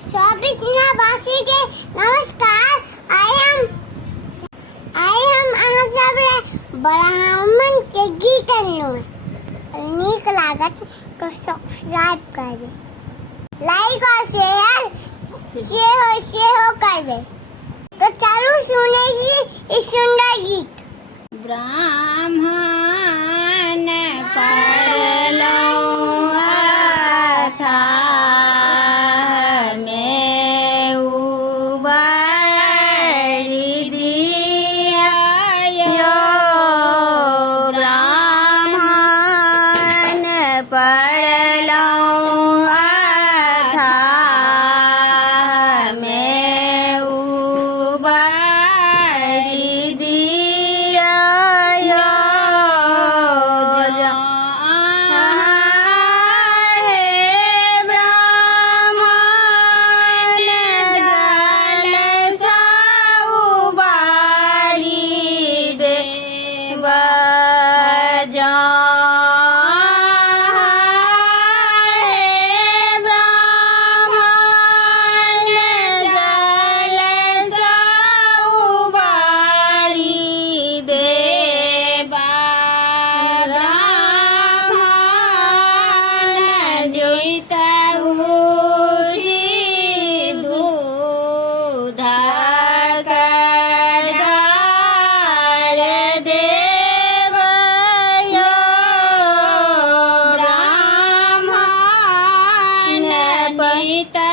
स्वाभिज्ञावासी के नमस्कार। आई हम अहाँ सब रे ब्राह्मण के गीत नीक लागत तो सब्सक्राइब करबे, लाइक और शेयर करबे। तो चलो सुने इस सुंदर गीत। ब्राह्मण पढ़लो अथाह में उबारी दिया यो। ब्राह्मण पढ़लो अथाह में उबारी दिया यो। हे ब्राह्मण जल सा उबारी देवा जा। हे ब्राह्मण जल सा उबारी देवा। ब्राह्मण जोता उठी दूध कढ़ार देव यो। ब्राह्मण पिता